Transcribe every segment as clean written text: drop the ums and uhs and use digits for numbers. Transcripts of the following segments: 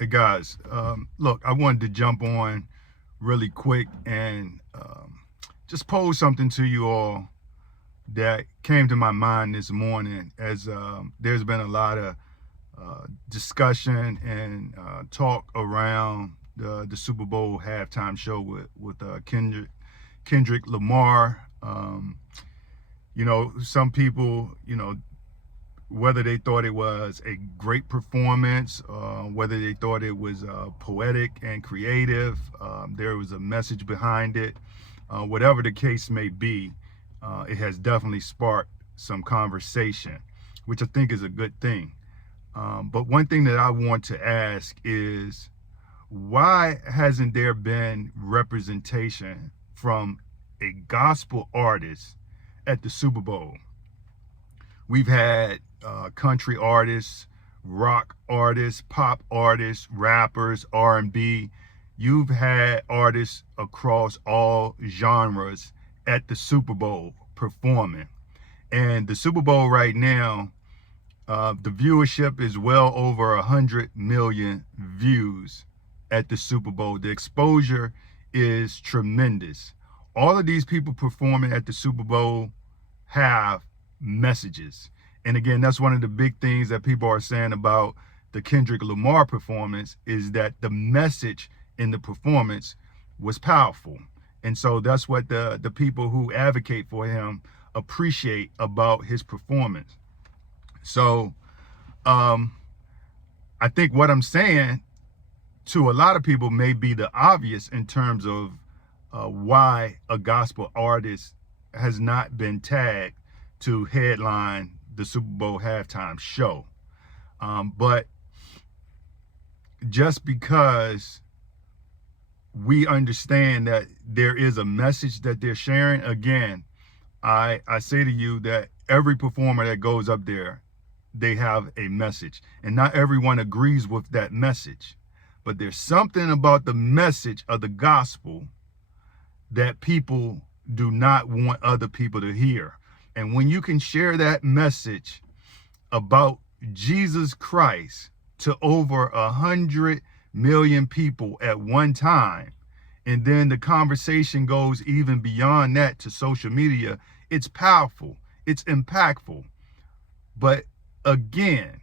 Hey guys, look, I wanted to jump on really quick and just pose something to you all that came to my mind this morning as there's been a lot of discussion and talk around the Super Bowl halftime show with Kendrick Lamar. Some people, whether they thought it was a great performance, whether they thought it was poetic and creative, there was a message behind it. Whatever the case may be, it has definitely sparked some conversation, which I think is a good thing. But one thing that I want to ask is, why hasn't there been representation from a gospel artist at the Super Bowl? We've had country artists, rock artists, pop artists, rappers, R&B. You've had artists across all genres at the Super Bowl performing. And the Super Bowl right now, the viewership is well over 100 million views at the Super Bowl. The exposure is tremendous. All of these people performing at the Super Bowl have messages. And again, that's one of the big things that people are saying about the Kendrick Lamar performance, is that the message in the performance was powerful. And so that's what the people who advocate for him appreciate about his performance. So I think what I'm saying to a lot of people may be the obvious in terms of why a gospel artist has not been tagged to headline the Super Bowl halftime show. But just because we understand that there is a message that they're sharing, again, I say to you that every performer that goes up there, they have a message. And not everyone agrees with that message. But there's something about the message of the gospel that people do not want other people to hear. And when you can share that message about Jesus Christ to over 100 million people at one time, and then the conversation goes even beyond that to social media, it's powerful, it's impactful. But again,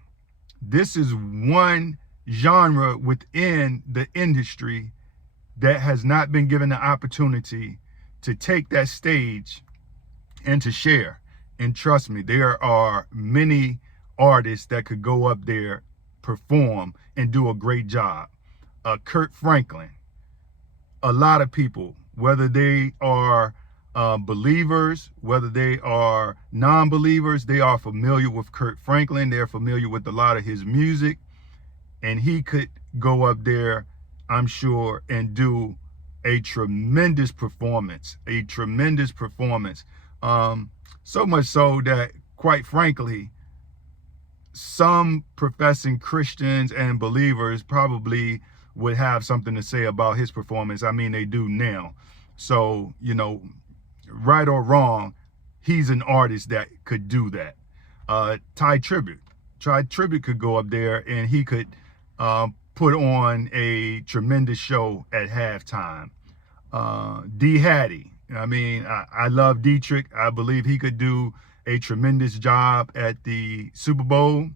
this is one genre within the industry that has not been given the opportunity to take that stage and to share. And trust me, there are many artists that could go up there, perform, and do a great job. Kirk Franklin, a lot of people, whether they are believers, whether they are non-believers, they are familiar with Kirk Franklin. They're familiar with a lot of his music. And he could go up there, I'm sure, and do a tremendous performance, so much so that, quite frankly, some professing Christians and believers probably would have something to say about his performance. I mean, they do now. So, right or wrong, he's an artist that could do that. Ty Tribbett could go up there and he could put on a tremendous show at halftime. D Hattie, I mean, I love Dietrich. I believe he could do a tremendous job at the Super Bowl.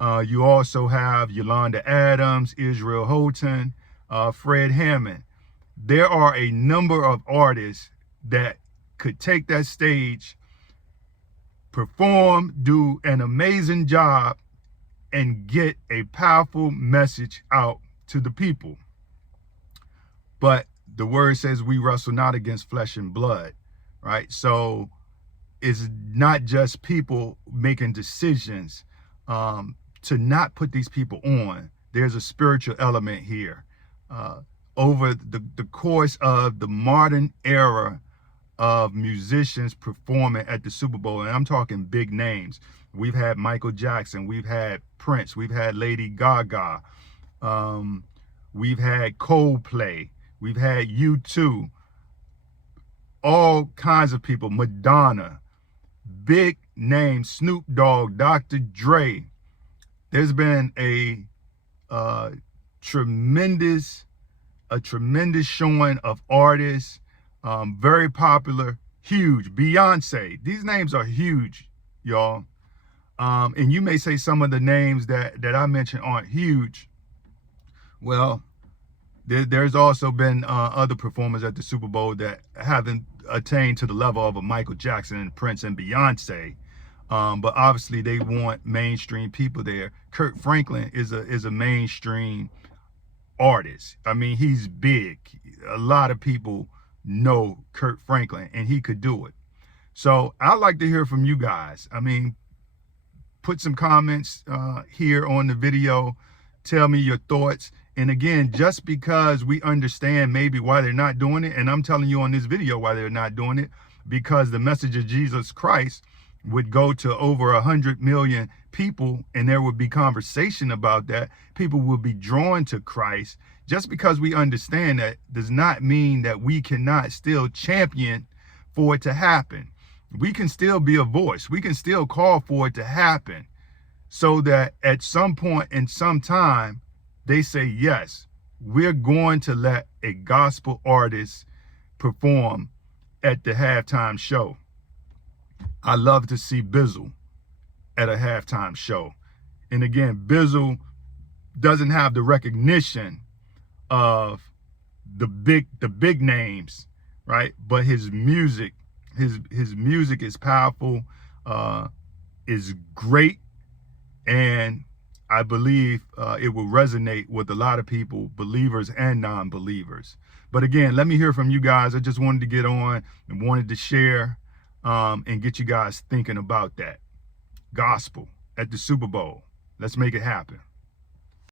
You also have Yolanda Adams, Israel Houghton, Fred Hammond. There are a number of artists that could take that stage, perform, do an amazing job, and get a powerful message out to the people. But the word says we wrestle not against flesh and blood, right? So it's not just people making decisions to not put these people on. There's a spiritual element here. Over the course of the modern era of musicians performing at the Super Bowl, and I'm talking big names. We've had Michael Jackson, we've had Prince, we've had Lady Gaga, we've had Coldplay, we've had U2, all kinds of people, Madonna, big names, Snoop Dogg, Dr. Dre. There's been a tremendous showing of artists, very popular, huge. Beyonce. These names are huge, y'all. And you may say some of the names that I mentioned aren't huge. Well, there's also been other performers at the Super Bowl that haven't attained to the level of a Michael Jackson and Prince and Beyonce. But obviously they want mainstream people there. Kirk Franklin is a mainstream artist. I mean, he's big. A lot of people know Kirk Franklin, and he could do it. So I'd like to hear from you guys. I mean, put some comments here on the video. Tell me your thoughts. And again, just because we understand maybe why they're not doing it, and I'm telling you on this video why they're not doing it, because the message of Jesus Christ would go to over 100 million people, and there would be conversation about that. People will be drawn to Christ. Just because we understand that does not mean that we cannot still champion for it to happen. We can still be a voice. We can still call for it to happen, so that at some point in some time, they say, yes, we're going to let a gospel artist perform at the halftime show. I love to see Bizzle at a halftime show. And again, Bizzle doesn't have the recognition of the big names, right? But his music is powerful, is great, and I believe it will resonate with a lot of people, believers and non-believers. But again, let me hear from you guys. I just wanted to get on and wanted to share and get you guys thinking about that. Gospel at the Super Bowl. Let's make it happen.